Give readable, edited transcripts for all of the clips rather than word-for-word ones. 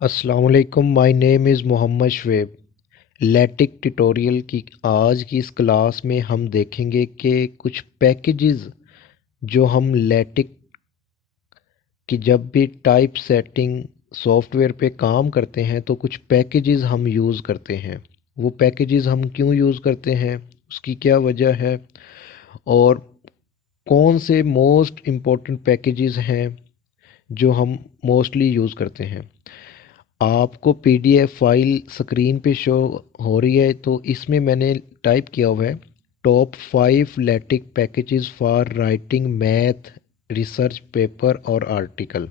अस्सलाम वालेकुम, my name is Mohammad Shoaib. लैटिक ट्यूटोरियल की आज की इस क्लास में हम देखेंगे कि कुछ पैकेजेस जो हम लैटिक की जब भी टाइप सेटिंग सॉफ्टवेयर पे काम करते हैं तो कुछ पैकेजेस हम यूज़ करते हैं। वो पैकेजेस हम क्यों यूज़ करते हैं, उसकी क्या वजह है और कौन से मोस्ट इम्पोर्टेंट पैकेजेस हैं जो हम मोस्टली यूज़ करते हैं। आपको पीडीएफ फाइल स्क्रीन पे शो हो रही है, तो इसमें मैंने टाइप किया हुआ है top 5 lattice packages for writing math research paper और आर्टिकल।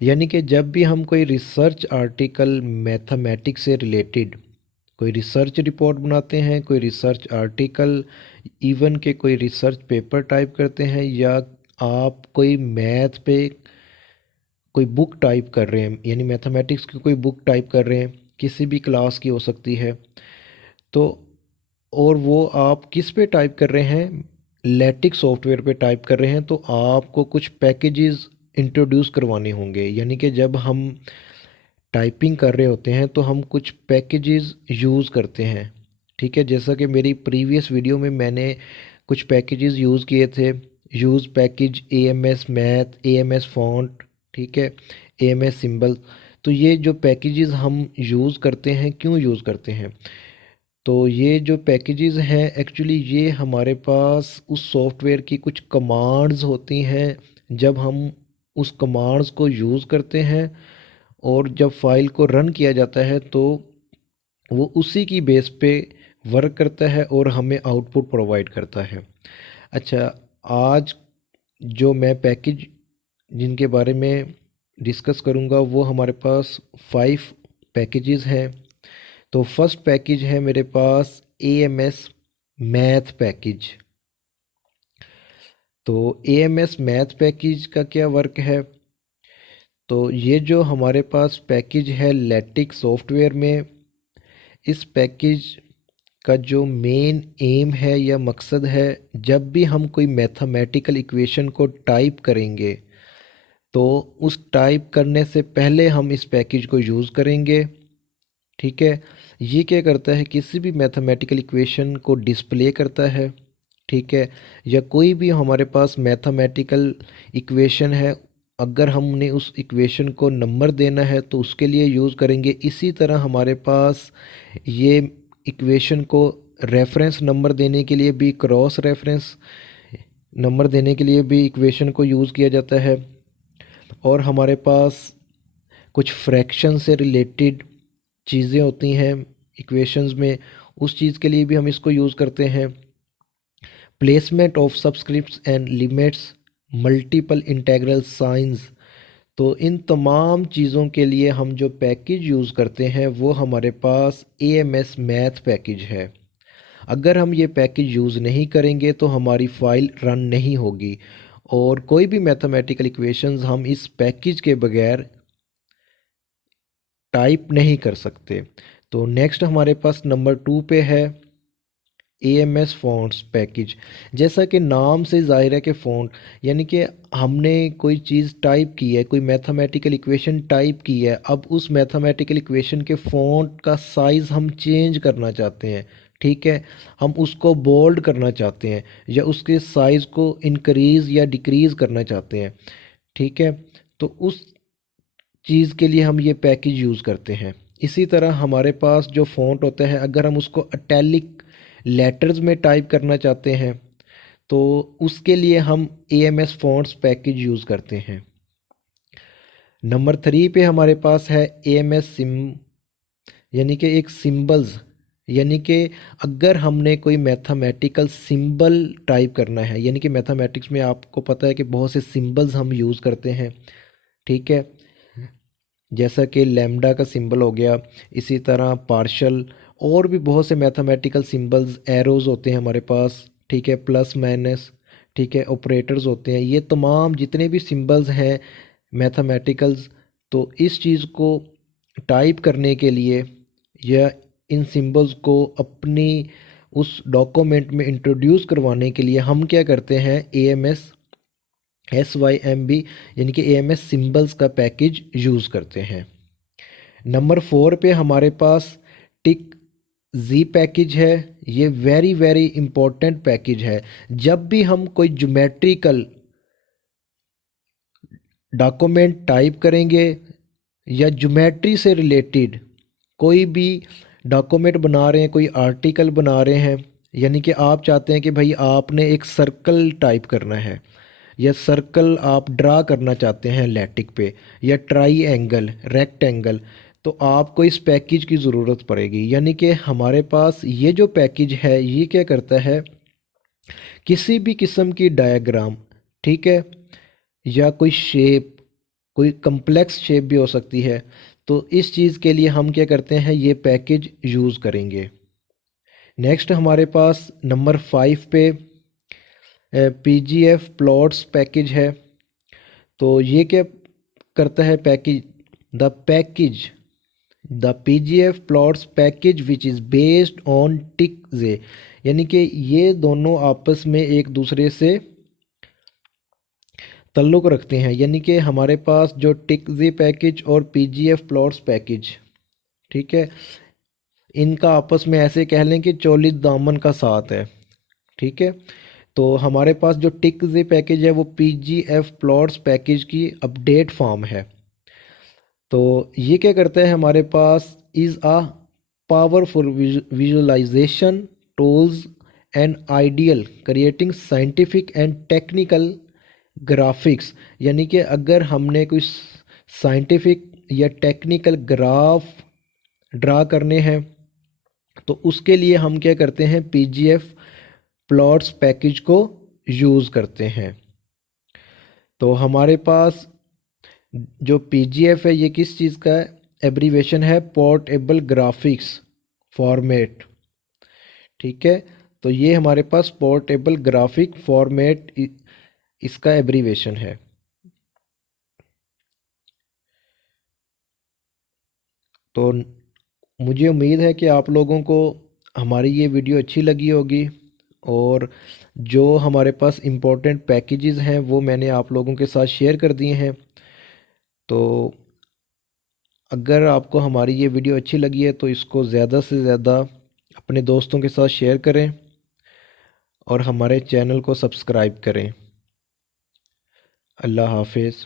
यानी कि जब भी हम कोई रिसर्च आर्टिकल मैथमेटिक्स से रिलेटेड कोई रिसर्च रिपोर्ट बनाते हैं, कोई रिसर्च आर्टिकल, इवन के कोई रिसर्च पेपर टाइप करते हैं, या आप कोई मैथ पे कोई बुक टाइप कर रहे हैं, यानी मैथमेटिक्स की कोई बुक टाइप कर रहे हैं, किसी भी क्लास की हो सकती है, तो और वो आप किस पे टाइप कर रहे हैं, लैटिक सॉफ्टवेयर पे टाइप कर रहे हैं, तो आपको कुछ पैकेजेस इंट्रोड्यूस करवाने होंगे। यानी कि जब हम टाइपिंग कर रहे होते हैं तो हम कुछ पैकेजेस यूज़ करते हैं। ठीक है, जैसा कि मेरी प्रीवियस वीडियो में मैंने कुछ पैकेजेस यूज़ किए थे। Use package AMS math, AMS font, ठीक है, एएमएस सिंबल। तो ये जो पैकेजेस हम यूज़ करते हैं, क्यों यूज़ करते हैं, तो ये जो पैकेजेस हैं एक्चुअली ये हमारे पास उस सॉफ्टवेयर की कुछ कमांड्स होती हैं। जब हम उस कमांड्स को यूज़ करते हैं और जब फाइल को रन किया जाता है तो वो उसी की बेस पे वर्क करता है और हमें आउटपुट प्रोवाइड करता है। अच्छा, आज जो मैं पैकेज जिनके बारे में डिस्कस करूँगा वो हमारे पास 5 पैकेजेस हैं। तो फर्स्ट पैकेज है मेरे पास एएमएस मैथ पैकेज। तो एएमएस मैथ पैकेज का क्या वर्क है, तो ये जो हमारे पास पैकेज है लैटिक सॉफ्टवेयर में, इस पैकेज का जो मेन एम है या मकसद है, जब भी हम कोई मैथमेटिकल इक्वेशन को टाइप करेंगे तो उस टाइप करने से पहले हम इस पैकेज को यूज़ करेंगे। ठीक है, ये क्या करता है, किसी भी मैथमेटिकल इक्वेशन को डिस्प्ले करता है। ठीक है, या कोई भी हमारे पास मैथमेटिकल इक्वेशन है, अगर हमने उस इक्वेशन को नंबर देना है तो उसके लिए यूज़ करेंगे। इसी तरह हमारे पास ये इक्वेशन को रेफरेंस नंबर देने के लिए भी, क्रॉस रेफरेंस नंबर देने के लिए भी इक्वेशन को यूज़ किया जाता है। और हमारे पास कुछ फ्रैक्शन से रिलेटेड चीज़ें होती हैं इक्वेशंस में, उस चीज़ के लिए भी हम इसको यूज़ करते हैं। Placement of subscripts and limits, multiple integral science. तो इन तमाम चीज़ों के लिए हम जो पैकेज यूज़ करते हैं वो हमारे पास एएमएस मैथ पैकेज है। अगर हम ये पैकेज यूज़ नहीं करेंगे तो हमारी फ़ाइल रन नहीं होगी और कोई भी मैथमेटिकल इक्वेशंस हम इस पैकेज के बगैर टाइप नहीं कर सकते। तो नेक्स्ट हमारे पास नंबर 2 पे है एएमएस फ़ॉन्ट्स पैकेज। जैसा कि नाम से ज़ाहिर है कि फ़ॉन्ट, यानी कि हमने कोई चीज़ टाइप की है, कोई मैथमेटिकल इक्वेशन टाइप की है, अब उस मैथमेटिकल इक्वेशन के फ़ॉन्ट का साइज़ हम चेंज करना चाहते हैं। ठीक है, हम उसको बोल्ड करना चाहते हैं या उसके साइज़ को इंक्रीज़ या डिक्रीज़ करना चाहते हैं। ठीक है, तो उस चीज़ के लिए हम ये पैकेज यूज़ करते हैं। इसी तरह हमारे पास जो फ़ॉन्ट होता है, अगर हम उसको इटैलिक लेटर्स में टाइप करना चाहते हैं तो उसके लिए हम एएमएस फ़ॉन्ट्स पैकेज यूज़ करते हैं। नंबर 3 पे हमारे पास है एएमएस सिम, यानी कि एक सिंबल्स, यानी कि अगर हमने कोई मैथमेटिकल सिंबल टाइप करना है, यानी कि मैथमेटिक्स में आपको पता है कि बहुत से सिंबल्स हम यूज़ करते हैं। ठीक है, जैसा कि लैम्डा का सिंबल हो गया, इसी तरह पार्शल, और भी बहुत से मैथमेटिकल सिंबल्स, एरोज़ होते हैं हमारे पास। ठीक है, प्लस माइनस, ठीक है, ऑपरेटर्स होते हैं, ये तमाम जितने भी सिंबल्स हैं मैथमेटिकल्स, तो इस चीज़ को टाइप करने के लिए या इन सिंबल्स को अपनी उस डॉक्यूमेंट में इंट्रोड्यूस करवाने के लिए हम क्या करते हैं, एएमएस SYMB यानी कि AMS सिंबल्स का पैकेज यूज़ करते हैं। नंबर 4 पे हमारे पास टिक जी पैकेज है। ये वेरी वेरी इम्पोर्टेंट पैकेज है। जब भी हम कोई ज्योमेट्रिकल डॉक्यूमेंट टाइप करेंगे या ज्योमेट्री से रिलेटेड कोई भी डॉक्यूमेंट बना रहे हैं, कोई आर्टिकल बना रहे हैं, यानी कि आप चाहते हैं कि भाई आपने एक सर्कल टाइप करना है या सर्कल आप ड्रा करना चाहते हैं लैटिक पे, या ट्राई एंगल, रेक्टेंगल, तो आपको इस पैकेज की ज़रूरत पड़ेगी। यानी कि हमारे पास ये जो पैकेज है ये क्या करता है, किसी भी किस्म की डायग्राम, ठीक है, या कोई शेप, कोई कम्प्लेक्स शेप भी हो सकती है, तो इस चीज़ के लिए हम क्या करते हैं, ये पैकेज यूज़ करेंगे। नेक्स्ट हमारे पास नंबर 5 पे PGF प्लॉट्स पैकेज है। तो ये क्या करता है package, the PGF plots package which is based on TikZ, यानी कि ये दोनों आपस में एक दूसरे से ताल्लुक़ रखते हैं। यानी कि हमारे पास जो टिकजे पैकेज और PGF प्लॉट्स पैकेज, ठीक है, इनका आपस में ऐसे कह लें कि चौली दामन का साथ है, ठीक है। तो हमारे पास जो टिकजे पैकेज है वो PGF प्लॉट्स पैकेज की अपडेट फॉर्म है। तो ये क्या करता है, हमारे पास is a powerful visualisation tools and ideal creating scientific and technical graphics. यानी कि अगर हमने कोई साइंटिफिक या टेक्निकल ग्राफ ड्रा करने हैं तो उसके लिए हम क्या करते हैं, PGF प्लॉट्स पैकेज को यूज़ करते हैं। तो हमारे पास जो PGF है ये किस चीज़ का एब्रीवेशन है, पोर्टेबल ग्राफिक्स फॉर्मेट, ठीक है। तो ये हमारे पास पोर्टेबल ग्राफिक फॉर्मेट इसका एब्रीवेशन है। तो मुझे उम्मीद है कि आप लोगों को हमारी ये वीडियो अच्छी लगी होगी, और जो हमारे पास इम्पोर्टेंट पैकेजेस हैं वो मैंने आप लोगों के साथ शेयर कर दिए हैं। तो अगर आपको हमारी ये वीडियो अच्छी लगी है तो इसको ज़्यादा से ज़्यादा अपने दोस्तों के साथ शेयर करें और हमारे चैनल को सब्सक्राइब करें। अल्लाह हाफिज़।